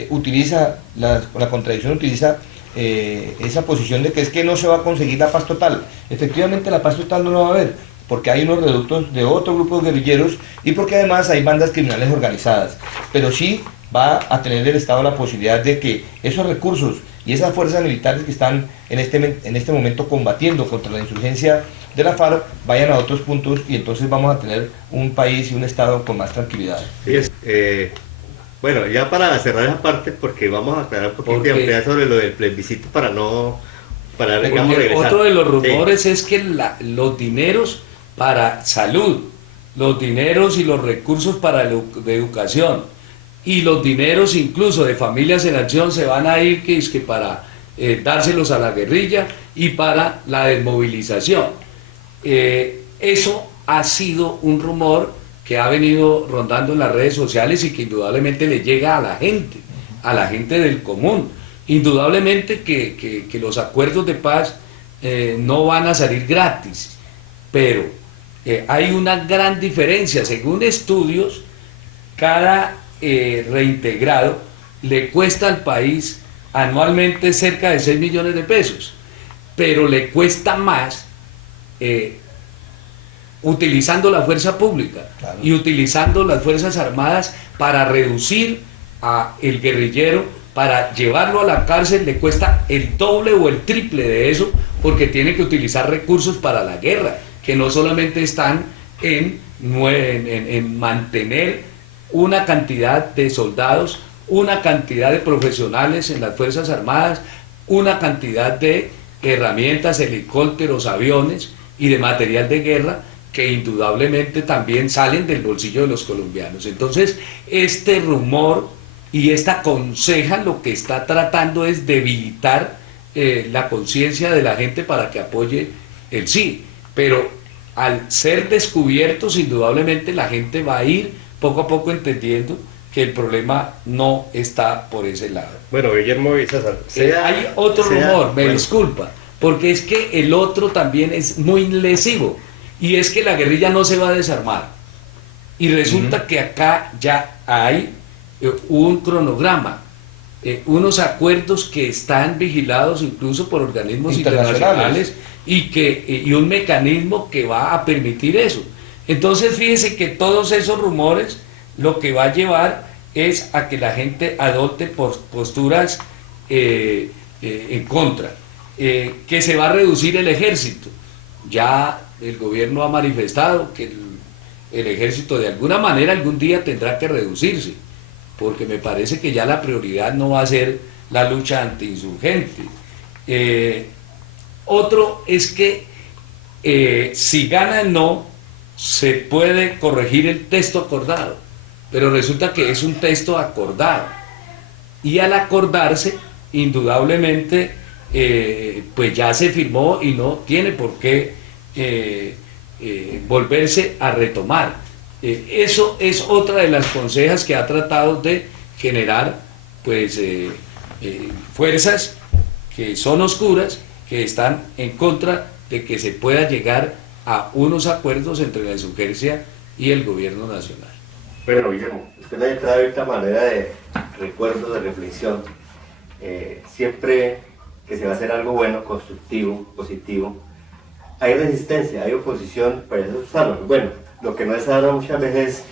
utiliza, la contradicción utiliza esa posición de que es que no se va a conseguir la paz total. Efectivamente la paz total no la va a haber, porque hay unos reductos de otros grupos guerrilleros y porque además hay bandas criminales organizadas. Pero sí va a tener el Estado la posibilidad de que esos recursos y esas fuerzas militares que están en este momento combatiendo contra la insurgencia de la FARC vayan a otros puntos, y entonces vamos a tener un país y un Estado con más tranquilidad. Sí, bueno, ya para cerrar esa parte, porque vamos a aclarar un poquito y ampliar sobre lo del plebiscito digamos, regresar. Otro de los rumores es que los dineros para salud, los dineros y los recursos para de educación, y los dineros incluso de Familias en Acción se van a ir que para dárselos a la guerrilla y para la desmovilización. Eso ha sido un rumor que ha venido rondando en las redes sociales y que indudablemente le llega a la gente del común. Indudablemente que los acuerdos de paz no van a salir gratis, pero hay una gran diferencia. Según estudios, cada reintegrado le cuesta al país anualmente cerca de 6 millones de pesos, pero le cuesta más utilizando la fuerza pública, claro, y utilizando las Fuerzas Armadas para reducir a el guerrillero, para llevarlo a la cárcel, le cuesta el doble o el triple de eso, porque tiene que utilizar recursos para la guerra, que no solamente están en mantener una cantidad de soldados, una cantidad de profesionales en las Fuerzas Armadas, una cantidad de herramientas, helicópteros, aviones y de material de guerra, que indudablemente también salen del bolsillo de los colombianos. Entonces, este rumor y esta conseja lo que está tratando es debilitar la conciencia de la gente para que apoye el sí, pero al ser descubiertos, indudablemente la gente va a ir poco a poco entendiendo que el problema no está por ese lado. Bueno, Guillermo y César, hay otro rumor, disculpa, porque es que el otro también es muy lesivo, y es que la guerrilla no se va a desarmar, y resulta que acá ya hay un cronograma, unos acuerdos que están vigilados incluso por organismos internacionales y un mecanismo que va a permitir eso. Entonces fíjese que todos esos rumores lo que va a llevar es a que la gente adopte posturas en contra, que se va a reducir el ejército. Ya el gobierno ha manifestado que el ejército de alguna manera algún día tendrá que reducirse, porque me parece que ya la prioridad no va a ser la lucha antiinsurgente. Otro es que si gana el no, se puede corregir el texto acordado, pero resulta que es un texto acordado, y al acordarse, indudablemente, pues ya se firmó y no tiene por qué volverse a retomar. Eso es otra de las consejas que ha tratado de generar, pues, fuerzas que son oscuras, que están en contra de que se pueda llegar a unos acuerdos entre la insurgencia y el gobierno nacional. Bueno, Guillermo, usted me trae esta manera de recuerdo, de reflexión. Siempre que se va a hacer algo bueno, constructivo, positivo, hay resistencia, hay oposición, pero eso es sano. Bueno, lo que no es sano muchas veces es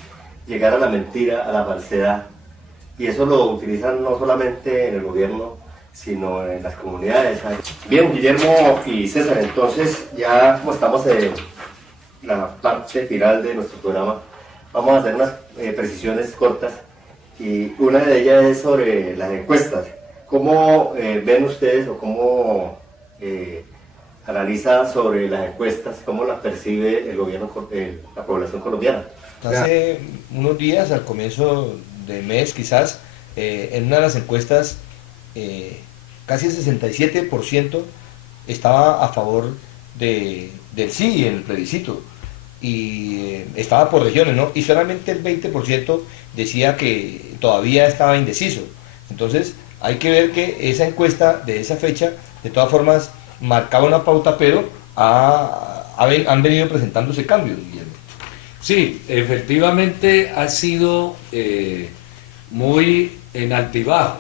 llegar a la mentira, a la falsedad, y eso lo utilizan no solamente en el gobierno, sino en las comunidades. Bien, Guillermo y César, entonces ya como estamos en la parte final de nuestro programa, vamos a hacer unas precisiones cortas, y una de ellas es sobre las encuestas. ¿Cómo ven ustedes o cómo analiza sobre las encuestas, cómo las percibe el gobierno, la población colombiana? Hace unos días, al comienzo del mes quizás, en una de las encuestas, casi el 67% estaba a favor del sí en el plebiscito, y estaba por regiones, ¿no? Y solamente el 20% decía que todavía estaba indeciso. Entonces hay que ver que esa encuesta de esa fecha, de todas formas, marcaba una pauta, pero han venido presentándose cambios, Guillermo. Sí, efectivamente ha sido muy en altibajo.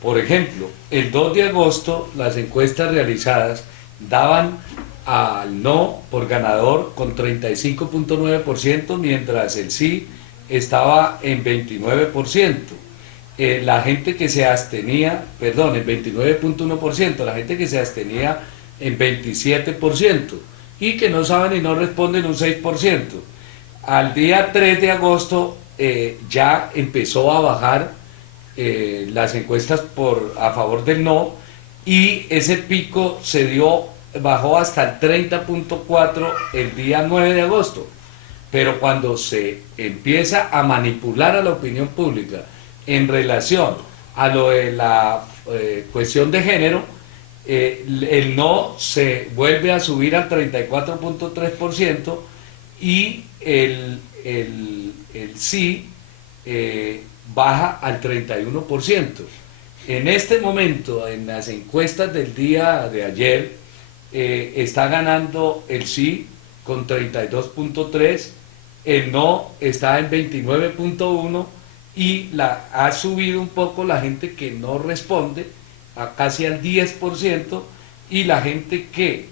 Por ejemplo, el 2 de agosto las encuestas realizadas daban al no por ganador con 35.9%, mientras el sí estaba en 29%. La gente que se abstenía, perdón, en 29.1%, la gente que se abstenía en 27%, y que no saben y no responden un 6%. Al día 3 de agosto ya empezó a bajar las encuestas a favor del no, y ese pico bajó hasta el 30.4 el día 9 de agosto. Pero cuando se empieza a manipular a la opinión pública en relación a lo de la cuestión de género, el no se vuelve a subir al 34.3%, y el sí baja al 31%. En este momento, en las encuestas del día de ayer, está ganando el sí con 32.3%, el no está en 29.1%, y ha subido un poco la gente que no responde, a casi al 10%, y la gente que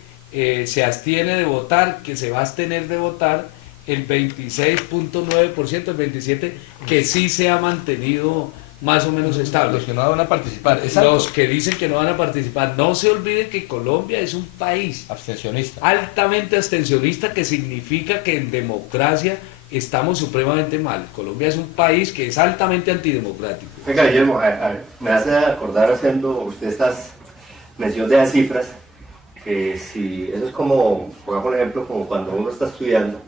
se abstiene de votar, que se va a abstener de votar, el 26.9%, el 27% que sí se ha mantenido más o menos estable. Los que no van a participar, los que dicen que no van a participar. No se olviden que Colombia es un país abstencionista, altamente abstencionista, que significa que en democracia estamos supremamente mal. Colombia es un país que es altamente antidemocrático. Venga, Guillermo, me hace acordar, haciendo usted estas menciones de las cifras, que si eso es como, por ejemplo, como cuando uno está estudiando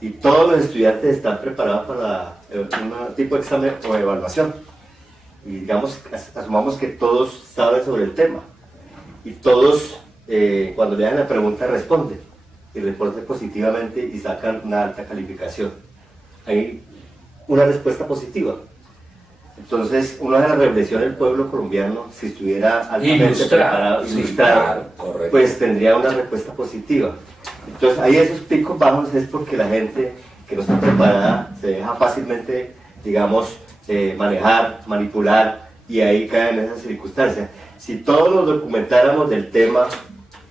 y todos los estudiantes están preparados para un tipo de examen o evaluación, y digamos, asumamos que todos saben sobre el tema, y todos cuando le dan la pregunta responden y responden positivamente y sacan una alta calificación. Hay una respuesta positiva. Entonces, uno hace la reflexión del pueblo colombiano, si estuviera altamente preparado, ilustrado, claro, pues tendría una respuesta positiva. Entonces, ahí esos picos bajos es porque la gente que no está preparada se deja fácilmente, digamos, manejar, manipular, y ahí caen esas circunstancias. Si todos nos documentáramos del tema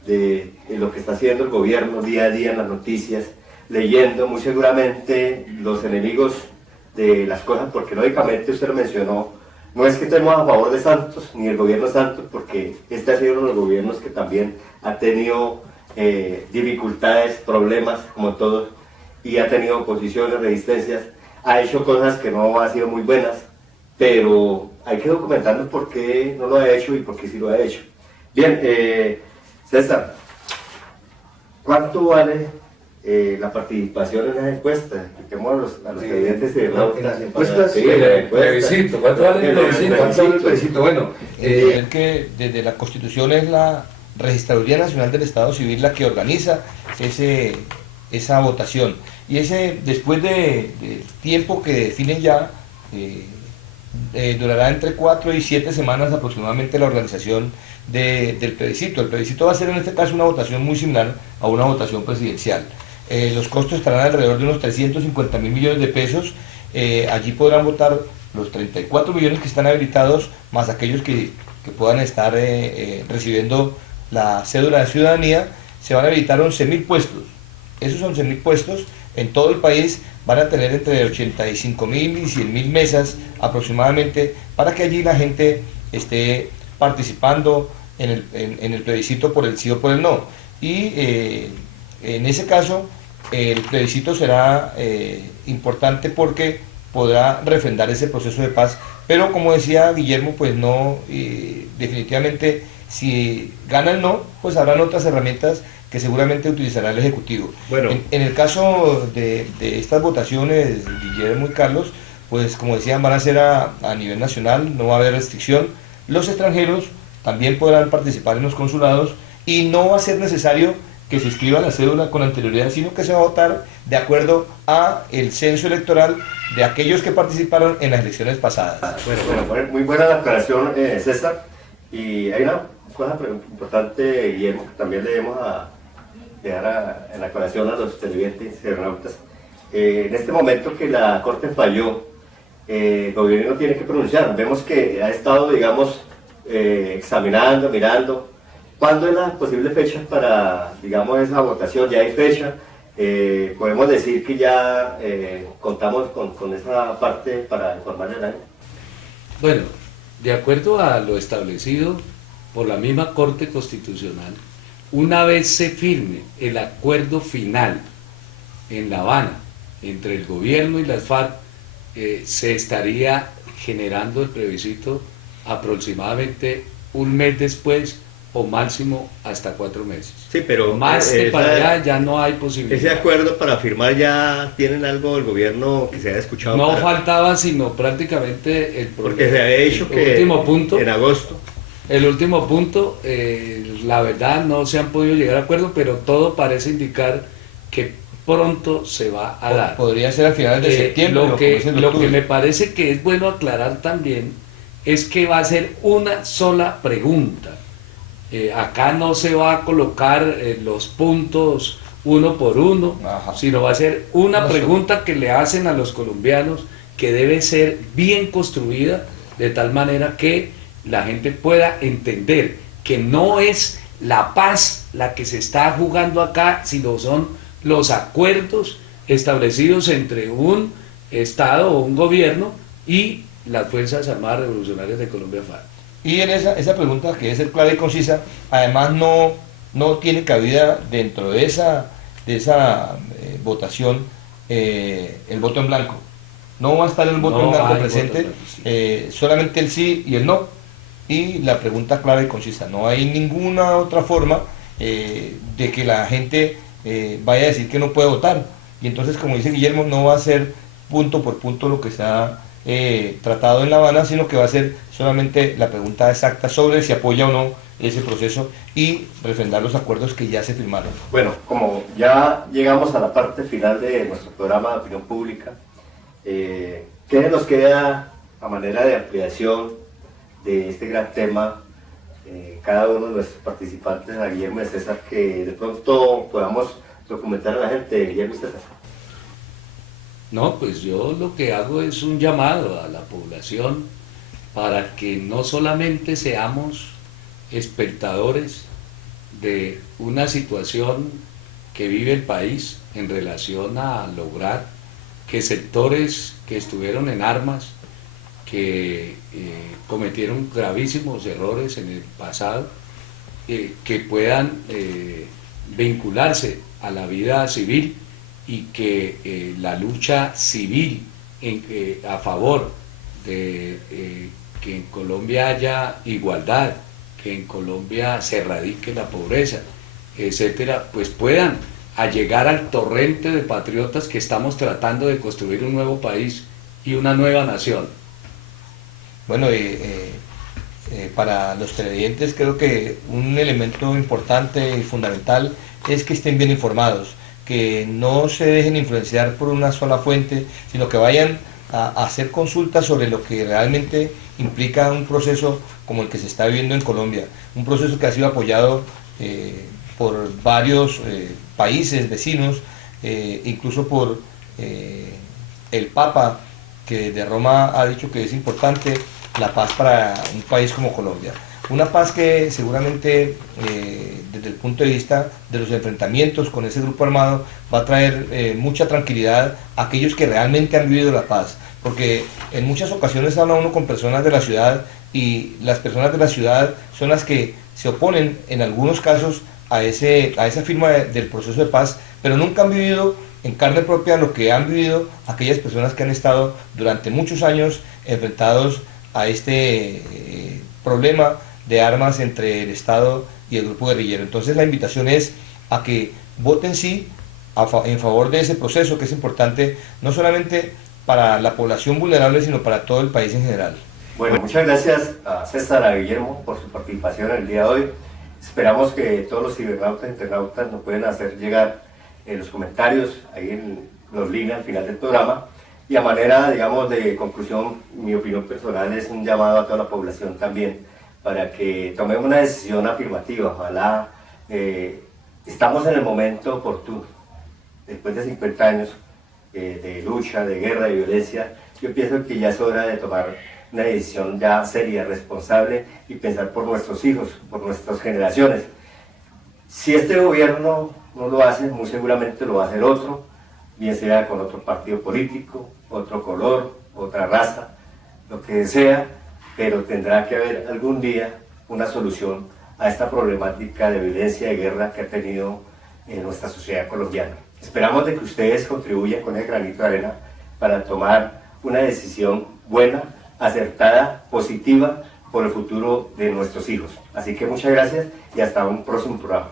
de lo que está haciendo el gobierno día a día en las noticias, leyendo, muy seguramente los enemigos de las cosas, porque lógicamente usted lo mencionó, no es que estemos a favor de Santos, ni el gobierno Santos, porque este ha sido uno de los gobiernos que también ha tenido dificultades, problemas, como todos, y ha tenido oposiciones, resistencias, ha hecho cosas que no han sido muy buenas, pero hay que documentarnos por qué no lo ha hecho y por qué sí lo ha hecho. Bien, César, ¿cuánto vale la participación en las encuestas? Expliquemos a los televidentes de las encuestas. Sí, plebiscito, ¿cuánto vale el plebiscito? ¿Cuánto vale el plebiscito? Bueno, es que desde la Constitución es la Registraduría Nacional del Estado Civil la que organiza esa votación. Y después del tiempo que definen ya, durará entre 4 y 7 semanas aproximadamente la organización del plebiscito. El plebiscito va a ser en este caso una votación muy similar a una votación presidencial. Los costos estarán alrededor de unos 350.000 millones de pesos. Allí podrán votar los 34 millones que están habilitados, más aquellos que puedan estar recibiendo la cédula de ciudadanía. Se van a habilitar 11.000 puestos. Esos 11.000 puestos en todo el país van a tener entre 85.000 y 100.000 mesas aproximadamente, para que allí la gente esté participando en el plebiscito por el sí o por el no. Y en ese caso el plebiscito será importante porque podrá refrendar ese proceso de paz, pero como decía Guillermo, pues no, definitivamente si gana el no, pues habrán otras herramientas que seguramente utilizará el Ejecutivo. Bueno, en el caso de estas votaciones, Guillermo y Carlos, pues como decían, van a ser a nivel nacional, no va a haber restricción. Los extranjeros también podrán participar en los consulados y no va a ser necesario que se inscriba la cédula con anterioridad, sino que se va a votar de acuerdo a el censo electoral de aquellos que participaron en las elecciones pasadas. Bueno, muy buena la aclaración, César. Y hay una cosa importante, Guillermo, que también le debemos dejar en la aclaración a los televidentes y internautas. En este momento que la Corte falló, el gobierno no tiene que pronunciar. Vemos que ha estado, digamos, examinando, mirando. ¿Cuándo es la posible fecha para, digamos, esa votación? ¿Ya hay fecha? ¿Podemos decir que ya contamos con esa parte para informarle al año? Bueno, de acuerdo a lo establecido por la misma Corte Constitucional, una vez se firme el acuerdo final en La Habana entre el gobierno y las FARC, se estaría generando el plebiscito aproximadamente un mes después o máximo hasta 4 meses. Sí, pero más que para allá ya no hay posibilidad. ¿Ese acuerdo para firmar ya tienen algo del gobierno que se haya escuchado? No faltaba sino prácticamente el porque se había dicho que último punto, en agosto. El último punto, la verdad no se han podido llegar a acuerdo, pero todo parece indicar que pronto se va a dar. Podría ser a finales de septiembre. Lo que me parece que es bueno aclarar también es que va a ser una sola pregunta. Acá no se va a colocar los puntos uno por uno, sino va a ser una pregunta que le hacen a los colombianos, que debe ser bien construida de tal manera que la gente pueda entender que no es la paz la que se está jugando acá, sino son los acuerdos establecidos entre un Estado o un gobierno y las Fuerzas Armadas Revolucionarias de Colombia, FARC. Y en esa pregunta, que debe ser clara y concisa, además no tiene cabida dentro de esa votación el voto en blanco. No va a estar el voto en blanco presente, solamente el sí y el no. Y la pregunta clara y concisa. No hay ninguna otra forma de que la gente vaya a decir que no puede votar. Y entonces, como dice Guillermo, no va a ser punto por punto lo que se ha tratado en La Habana, sino que va a ser solamente la pregunta exacta sobre si apoya o no ese proceso y refrendar los acuerdos que ya se firmaron. Bueno, como ya llegamos a la parte final de nuestro programa de opinión pública, ¿qué nos queda a manera de ampliación de este gran tema, cada uno de nuestros participantes, a Guillermo y a César, que de pronto podamos documentar a la gente? Guillermo y César. No, pues yo lo que hago es un llamado a la población para que no solamente seamos espectadores de una situación que vive el país en relación a lograr que sectores que estuvieron en armas, que cometieron gravísimos errores en el pasado, que puedan vincularse a la vida civil y que la lucha civil a favor de que en Colombia haya igualdad, que en Colombia se erradique la pobreza, etcétera, pues puedan llegar al torrente de patriotas que estamos tratando de construir un nuevo país y una nueva nación. Bueno, para los televidentes creo que un elemento importante y fundamental es que estén bien informados, que no se dejen influenciar por una sola fuente, sino que vayan a hacer consultas sobre lo que realmente implica un proceso como el que se está viviendo en Colombia, un proceso que ha sido apoyado por varios países vecinos, incluso por el Papa, que de Roma ha dicho que es importante la paz para un país como Colombia. Una paz que seguramente desde el punto de vista de los enfrentamientos con ese grupo armado va a traer mucha tranquilidad a aquellos que realmente han vivido la paz, porque en muchas ocasiones habla uno con personas de la ciudad y las personas de la ciudad son las que se oponen en algunos casos a esa firma del proceso de paz, pero nunca han vivido en carne propia lo que han vivido aquellas personas que han estado durante muchos años enfrentados a este problema de armas entre el Estado y el grupo guerrillero. Entonces la invitación es a que voten sí en favor de ese proceso, que es importante no solamente para la población vulnerable, sino para todo el país en general. Bueno, muchas gracias a César, a Guillermo por su participación el día de hoy. Esperamos que todos los cibernautas e internautas nos pueden hacer llegar los comentarios ahí en los links al final del programa. Y a manera, digamos, de conclusión, mi opinión personal es un llamado a toda la población también para que tomemos una decisión afirmativa. Ojalá estamos en el momento oportuno. Después de 50 años de lucha, de guerra, de violencia, yo pienso que ya es hora de tomar una decisión ya seria, responsable y pensar por nuestros hijos, por nuestras generaciones. Si este gobierno no lo hace, muy seguramente lo va a hacer otro, bien sea con otro partido político, otro color, otra raza, lo que sea, pero tendrá que haber algún día una solución a esta problemática de violencia y guerra que ha tenido en nuestra sociedad colombiana. Esperamos de que ustedes contribuyan con el granito de arena para tomar una decisión buena, acertada, positiva por el futuro de nuestros hijos. Así que muchas gracias y hasta un próximo programa.